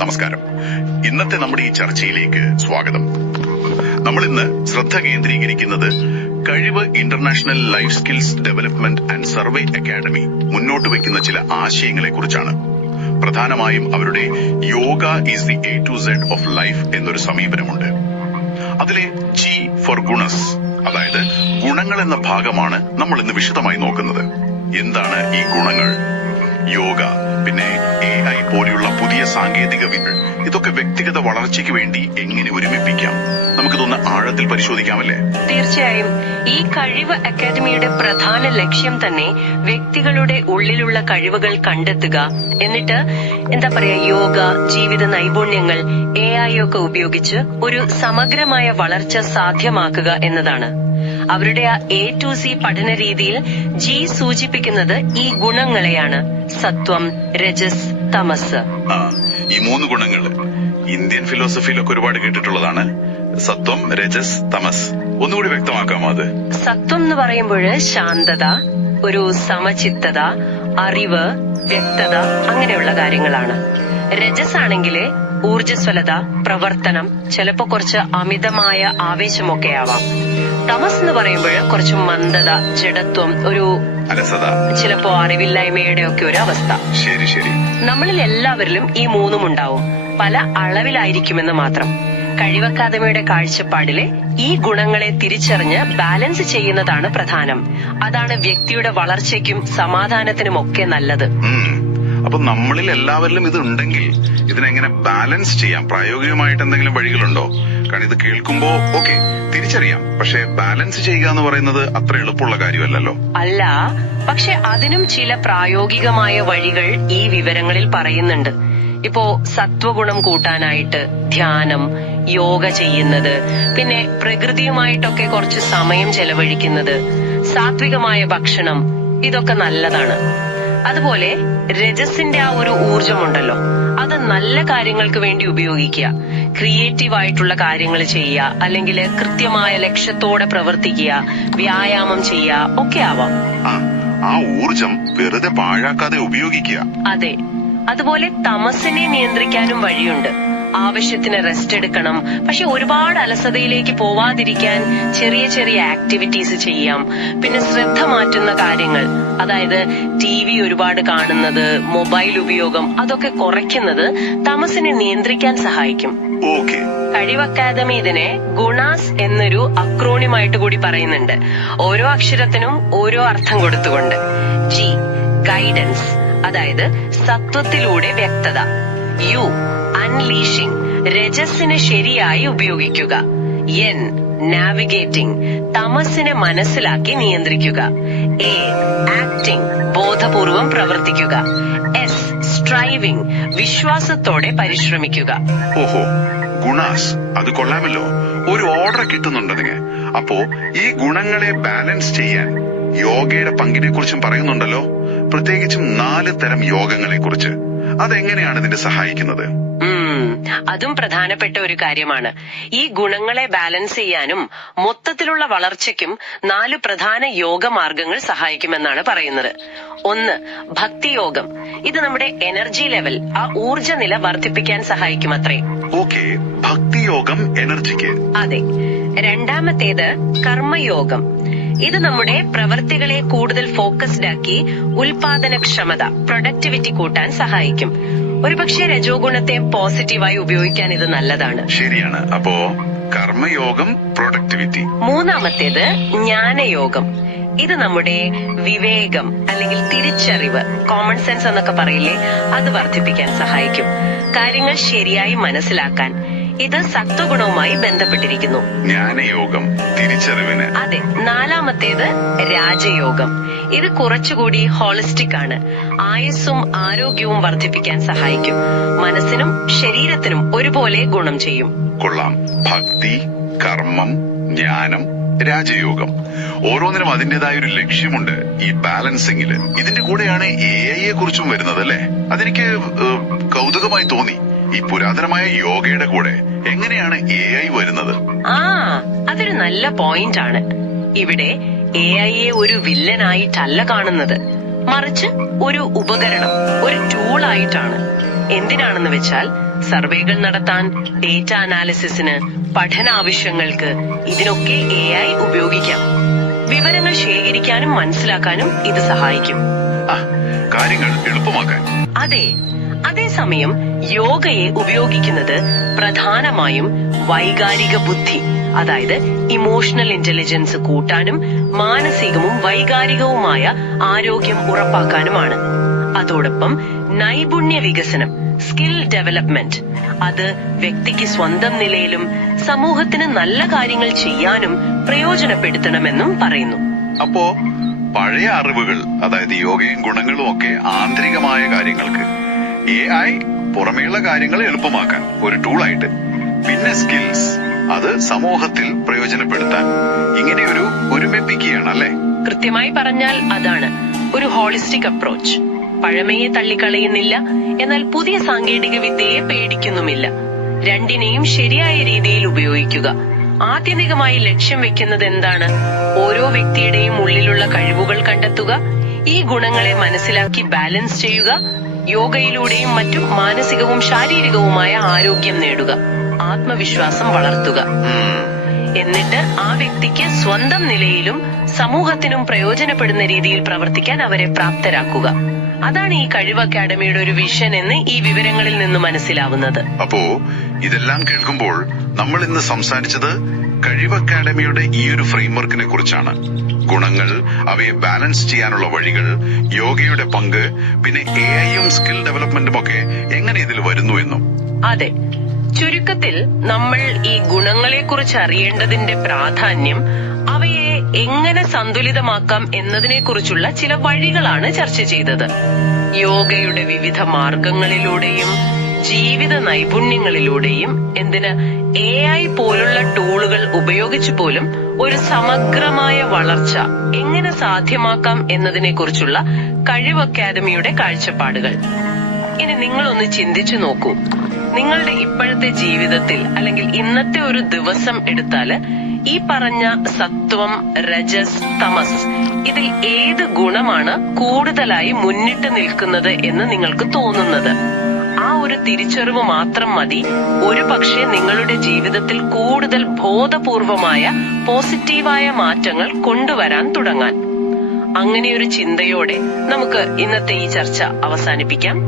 നമസ്കാരം. ഇന്നത്തെ നമ്മുടെ ഈ ചർച്ചയിലേക്ക് സ്വാഗതം. നമ്മൾ ഇന്ന് ശ്രദ്ധ കേന്ദ്രീകരിക്കുന്നത് കഴിവ് international life skills development and survey academy മുന്നോട്ട് വയ്ക്കുന്ന ചില ആശയങ്ങളെ കുറിച്ചാണ്. പ്രധാനമായും അവരുടെ yoga is the A to Z of life എന്നൊരു സമീപനമുണ്ട്. അതിലെ G ഫോർ ഗുണസ്, അതായത് ഗുണങ്ങൾ എന്ന ഭാഗമാണ് നമ്മൾ ഇന്ന് വിശദമായി നോക്കുന്നത്. എന്താണ് ഈ ഗുണങ്ങൾ? യോഗ, പിന്നെ AI പോലെയുള്ള പുതിയ സാങ്കേതിക വിദ്യകൾ, ഇതൊക്കെ വ്യക്തിഗത വളർച്ചയ്ക്ക് വേണ്ടി എങ്ങനെ ഒരുമിപ്പിക്കാം? നമുക്കിതൊന്ന് ആഴത്തിൽ പരിശോധിക്കാമല്ലേ? തീർച്ചയായും. ഈ കഴിവ് അക്കാദമിയുടെ പ്രധാന ലക്ഷ്യം തന്നെ വ്യക്തികളുടെ ഉള്ളിലുള്ള കഴിവുകൾ കണ്ടെത്തുക, എന്നിട്ട് യോഗ, ജീവിത നൈപുണ്യങ്ങൾ, AI ഒക്കെ ഉപയോഗിച്ച് ഒരു സമഗ്രമായ വളർച്ച സാധ്യമാക്കുക എന്നതാണ്. അവരുടെ ആ A to Z പഠന രീതിയിൽ G സൂചിപ്പിക്കുന്നത് ഈ ഗുണങ്ങളെയാണ്: സത്വം, രജസ്, തമസ്. ഈ 3 ഗുണങ്ങൾ ഇന്ത്യൻ ഫിലോസഫിയിലൊക്കെ ഒരുപാട് കേട്ടിട്ടുള്ളതാണ്. സത്വം, രജസ്, തമസ്. ഒന്നുകൂടി വ്യക്തമാക്കാമോ അത്? സത്വം എന്ന് പറയുമ്പോൾ ശാന്തത, ഒരു സമചിത്തത, അറിവ്, വ്യക്തത, അങ്ങനെയുള്ള കാര്യങ്ങളാണ്. രജസ് ആണെങ്കില് ഊർജ്ജസ്വലത, പ്രവർത്തനം, ചിലപ്പോ കുറച്ച് അമിതമായ ആവേശമൊക്കെ ആവാം. തമസ് എന്ന് പറയുമ്പോൾ കുറച്ച് മന്ദത, ജഡത്വം, ഒരു അലസത, ചിലപ്പോ അറിവില്ലായ്മയുടെ ഒക്കെ ഒരു അവസ്ഥ. ശരി ശരി. നമ്മളിൽ എല്ലാവരിലും ഈ 3 ഉണ്ടാവും, പല അളവിലായിരിക്കുമെന്ന് മാത്രം. കഴിവ് അക്കാദമിയുടെ കാഴ്ചപ്പാടിലെ ഈ ഗുണങ്ങളെ തിരിച്ചറിഞ്ഞ് ബാലൻസ് ചെയ്യുന്നതാണ് പ്രധാനം. അതാണ് വ്യക്തിയുടെ വളർച്ചയ്ക്കും സമാധാനത്തിനും ഒക്കെ നല്ലത്. അപ്പൊ നമ്മളിൽ എല്ലാവരിലും ഇത് ഉണ്ടെങ്കിൽ ഇതിനെങ്ങനെ ബാലൻസ് ചെയ്യാം? പ്രായോഗികമായിട്ട് എന്തെങ്കിലും വഴികളുണ്ടോ? കാരണം ഇത് കേൾക്കുമ്പോ ഓക്കെ തിരിച്ചറിയാം, പക്ഷെ ബാലൻസ് ചെയ്യുക എന്ന് പറയുന്നത് അത്ര എളുപ്പമുള്ള കാര്യമല്ലല്ലോ. അല്ല, പക്ഷെ അതിനും ചില പ്രായോഗികമായ വഴികൾ ഈ വിവരങ്ങളിൽ പറയുന്നുണ്ട്. ഇപ്പോ സത്വഗുണം കൂട്ടാനായിട്ട് ധ്യാനം, യോഗ ചെയ്യുന്നത്, പിന്നെ പ്രകൃതിയുമായിട്ടൊക്കെ കുറച്ച് സമയം ചെലവഴിക്കുന്നത്, സാത്വികമായ ഭക്ഷണം, ഇതൊക്കെ നല്ലതാണ്. അതുപോലെ രജസിന്റെ ആ ഒരു ഊർജമുണ്ടല്ലോ, അത് നല്ല കാര്യങ്ങൾക്ക് വേണ്ടി ഉപയോഗിക്കുക. ക്രിയേറ്റീവ് ആയിട്ടുള്ള കാര്യങ്ങൾ ചെയ്യുക, അല്ലെങ്കിൽ കൃത്യമായ ലക്ഷ്യത്തോടെ പ്രവർത്തിക്കുക, വ്യായാമം ചെയ്യുക, ഒക്കെ ആവാം. ആ ഊർജം വെറുതെ പാഴാക്കാതെ ഉപയോഗിക്കുക. അതെ. അതുപോലെ തമസിനെ നിയന്ത്രിക്കാനും വഴിയുണ്ട്. ആവശ്യത്തിന് റെസ്റ്റ് എടുക്കണം, പക്ഷെ ഒരുപാട് അലസതയിലേക്ക് പോവാതിരിക്കാൻ ചെറിയ ചെറിയ ആക്ടിവിറ്റീസ് ചെയ്യാം. പിന്നെ ശ്രദ്ധ മാറ്റുന്ന കാര്യങ്ങൾ, അതായത് TV ഒരുപാട് കാണുന്നത്, മൊബൈൽ ഉപയോഗം, അതൊക്കെ കുറയ്ക്കുന്നത് തമസിനെ നിയന്ത്രിക്കാൻ സഹായിക്കും. കഴിവ് അക്കാദമി ഇതിനെ ഗുണാസ് എന്നൊരു അക്രോണിമായിട്ട് കൂടി പറയുന്നുണ്ട്. ഓരോ അക്ഷരത്തിനും ഓരോ അർത്ഥം കൊടുത്തുകൊണ്ട്. G ഗൈഡൻസ്, അതായത് സത്വത്തിലൂടെ വ്യക്തത. U അൺലീഷിംഗ്, രജസിനെ ശരിയായി ഉപയോഗിക്കുക. N നാവിഗേറ്റിംഗ്, തമസിനെ മനസ്സിലാക്കി നിയന്ത്രിക്കുക. A ആക്ടിംഗ്, ബോധപൂർവം പ്രവർത്തിക്കുക. S സ്ട്രൈവിംഗ്, വിശ്വാസത്തോടെ പരിശ്രമിക്കുക. ഓഹോ, ഗുണാസ്, അത് കൊള്ളാമല്ലോ. ഒരു ഓർഡർ കിട്ടുന്നുണ്ടെങ്കിൽ. അപ്പോ ഈ ഗുണങ്ങളെ ബാലൻസ് ചെയ്യാൻ യോഗയുടെ പങ്കിനെ കുറിച്ചും പറയുന്നുണ്ടല്ലോ, പ്രത്യേകിച്ചും 4 തരം യോഗങ്ങളെ കുറിച്ച്. അതെങ്ങനെയാണ് ഇതിന്റെ സഹായിക്കുന്നത്? അതും പ്രധാനപ്പെട്ട ഒരു കാര്യമാണ്. ഈ ഗുണങ്ങളെ ബാലൻസ് ചെയ്യാനും മൊത്തത്തിലുള്ള വളർച്ചയ്ക്കും 4 പ്രധാന യോഗ മാർഗങ്ങൾ സഹായിക്കുമെന്നാണ് പറയുന്നത്. 1 ഭക്തിയോഗം. ഇത് നമ്മുടെ എനർജി ലെവൽ, ആ ഊർജ്ജനില വർദ്ധിപ്പിക്കാൻ സഹായിക്കും അത്രേ. ഓക്കെ, ഭക്തിയോഗം എനർജിക്ക്. അതെ. 2ാമത്തേത് കർമ്മയോഗം. ഇത് നമ്മുടെ പ്രവൃത്തികളെ കൂടുതൽ ഫോക്കസ്ഡ് ആക്കി ഉൽപാദനക്ഷമത, പ്രൊഡക്ടിവിറ്റി കൂട്ടാൻ സഹായിക്കും. ഒരുപക്ഷെ രജോ ഗുണത്തെ പോസിറ്റീവായി ഉപയോഗിക്കാൻ ഇത് നല്ലതാണ്. ശരിയാണ്. അപ്പോ കർമ്മയോഗം, പ്രൊഡക്ടിവിറ്റി. 3ാമത്തേത് ജ്ഞാനയോഗം. ഇത് നമ്മുടെ വിവേകം അല്ലെങ്കിൽ തിരിച്ചറിവ്, കോമൺ സെൻസ് എന്നൊക്കെ പറയില്ലേ, അത് വർദ്ധിപ്പിക്കാൻ സഹായിക്കും. കാര്യങ്ങൾ ശരിയായി മനസ്സിലാക്കാൻ. ഇത് സത്വഗുണവുമായി ബന്ധപ്പെട്ടിരിക്കുന്നു. ജ്ഞാനയോഗം, തിരിച്ചറിവിന്. അതെ. 4ാമത്തേത് രാജയോഗം. ഇത് കുറച്ചുകൂടി ഹോളിസ്റ്റിക് ആണ്. ആയുസ്സും ആരോഗ്യവും വർദ്ധിപ്പിക്കാൻ സഹായിക്കും. മനസ്സിനും ശരീരത്തിനും ഒരുപോലെ ഗുണം ചെയ്യും. കൊള്ളാം. ഭക്തി, കർമ്മം, ജ്ഞാനം, രാജയോഗം. ഓരോന്നിനും അതിന്റേതായ ഒരു ലക്ഷ്യമുണ്ട് ഈ ബാലൻസിംഗില്. ഇതിന്റെ കൂടെയാണ് AI കുറിച്ചും വരുന്നത് അല്ലേ? അതെനിക്ക് കൗതുകമായി തോന്നി. ഈ പുരാതനമായ യോഗയുടെ കൂടെ എങ്ങനെയാണ് AI വരുന്നത്? അതൊരു നല്ല പോയിന്റ് ആണ്. ഇവിടെ AI ഒരു വില്ലനായിട്ടല്ല കാണുന്നത്, മറിച്ച് ഒരു ഉപകരണം, ഒരു ടൂൾ ആയിട്ടാണ്. എന്തിനാണെന്ന് വെച്ചാൽ സർവേകൾ നടത്താൻ, ഡേറ്റ അനാലിസിസിന്, പഠനാവശ്യങ്ങൾക്ക് ഇതിനൊക്കെ AI ഉപയോഗിക്കാം. വിവരങ്ങൾ ശേഖരിക്കാനും മനസ്സിലാക്കാനും ഇത് സഹായിക്കും. കാര്യങ്ങൾ എളുപ്പമാക്കാൻ. അതെ. അതേസമയം യോഗയെ ഉപയോഗിക്കുന്നത് പ്രധാനമായും വൈകാരിക ബുദ്ധി, അതായത് ഇമോഷണൽ ഇന്റലിജൻസ് കൂട്ടാനും മാനസികവും വൈകാരികവുമായ ആരോഗ്യം ഉറപ്പാക്കാനുമാണ്. അതോടൊപ്പം നൈപുണ്യ വികസനം, സ്കിൽ ഡെവലപ്മെന്റ്, അത് വ്യക്തിക്ക് സ്വന്തം നിലയിലും സമൂഹത്തിന് നല്ല കാര്യങ്ങൾ ചെയ്യാനും പ്രയോജനപ്പെടുത്തണമെന്നും പറയുന്നു. അപ്പോ പഴയ അറിവുകൾ, അതായത് യോഗയും ഗുണങ്ങളും ഒക്കെ ആന്തരികമായ കാര്യങ്ങൾക്ക്, AI പുറമേയുള്ള കാര്യങ്ങൾ എളുപ്പമാക്കാൻ ഒരു ടൂളായിട്ട്, പിന്നെ സ്കിൽസ് അത് സമൂഹത്തിൽ പ്രയോജനപ്പെടുത്താൻ, ഇങ്ങനെ ഒരു ഒരുമിപ്പിക്കുകയാണ് അല്ലേ? കൃത്യമായി പറഞ്ഞാൽ അതാണ് ഒരു ഹോളിസ്റ്റിക് അപ്രോച്ച്. പഴമയെ തള്ളിക്കളയുന്നില്ല, എന്നാൽ പുതിയ സാങ്കേതിക വിദ്യയെ പേടിക്കുന്നുമില്ല. രണ്ടിനെയും ശരിയായ രീതിയിൽ ഉപയോഗിക്കുക. ആത്യന്തികമായി ലക്ഷ്യം വെക്കുന്നത് എന്താണ്? ഓരോ വ്യക്തിയുടെയും ഉള്ളിലുള്ള കഴിവുകൾ കണ്ടെത്തുക, ഈ ഗുണങ്ങളെ മനസ്സിലാക്കി ബാലൻസ് ചെയ്യുക, യോഗയിലൂടെയും മറ്റും മാനസികവും ശാരീരികവുമായ ആരോഗ്യം നേടുക, ആത്മവിശ്വാസം വളർത്തുക. എന്നിട്ട് ആ വ്യക്തിക്ക് സ്വന്തം നിലയിലും സമൂഹത്തിനും പ്രയോജനപ്പെടുന്ന രീതിയിൽ പ്രവർത്തിക്കാൻ അവരെ പ്രാപ്തരാക്കുക. അതാണ് ഈ കഴിവ് അക്കാഡമിയുടെ ഒരു വിഷൻ എന്ന് ഈ വിവരങ്ങളിൽ നിന്ന് മനസ്സിലാവുന്നത്. അപ്പോ ഇതെല്ലാം കേൾക്കുമ്പോൾ നമ്മൾ ഇന്ന് സംസാരിച്ചത് കഴിവ് അക്കാഡമിയുടെ ഈ ഒരു ഫ്രെയിംവർക്കിനെ കുറിച്ചാണ്. ഗുണങ്ങൾ, അവയെ ബാലൻസ് ചെയ്യാനുള്ള വഴികൾ, യോഗയുടെ പങ്ക്, പിന്നെ AIയും സ്കിൽ ഡെവലപ്മെന്റും ഒക്കെ എങ്ങനെ ഇതിൽ വരുന്നു എന്നും. അതെ, ചുരുക്കത്തിൽ നമ്മൾ ഈ ഗുണങ്ങളെക്കുറിച്ച് അറിയേണ്ടതിന്റെ പ്രാധാന്യം, അവയെ എങ്ങനെ സന്തുലിതമാക്കാം എന്നതിനെക്കുറിച്ചുള്ള ചില വഴികളാണ് ചർച്ച ചെയ്തത്. യോഗയുടെ വിവിധ മാർഗങ്ങളിലൂടെയും ജീവിത നൈപുണ്യങ്ങളിലൂടെയും, എന്തിന് AI പോലുള്ള ടൂളുകൾ ഉപയോഗിച്ചു പോലും ഒരു സമഗ്രമായ വളർച്ച എങ്ങനെ സാധ്യമാക്കാം എന്നതിനെക്കുറിച്ചുള്ള കഴിവ് അക്കാദമിയുടെ കാഴ്ചപ്പാടുകൾ. ഇനി നിങ്ങളൊന്ന് ചിന്തിച്ചു നോക്കൂ. നിങ്ങളുടെ ഇപ്പോഴത്തെ ജീവിതത്തിൽ അല്ലെങ്കിൽ ഇന്നത്തെ ഒരു ദിവസം എടുത്താല് ഈ പറഞ്ഞ സത്വം, രജസ്, തമസ്, ഇതിൽ ഏത് ഗുണമാണ് കൂടുതലായി മുന്നിട്ട് നിൽക്കുന്നത് എന്ന് നിങ്ങൾക്ക് തോന്നുന്നത്? ആ ഒരു തിരിച്ചറിവ് മാത്രം മതി ഒരു പക്ഷേ നിങ്ങളുടെ ജീവിതത്തിൽ കൂടുതൽ ബോധപൂർവമായ പോസിറ്റീവായ മാറ്റങ്ങൾ കൊണ്ടുവരാൻ തുടങ്ങാൻ. അങ്ങനെയൊരു ചിന്തയോടെ നമുക്ക് ഇന്നത്തെ ഈ ചർച്ച അവസാനിപ്പിക്കാം.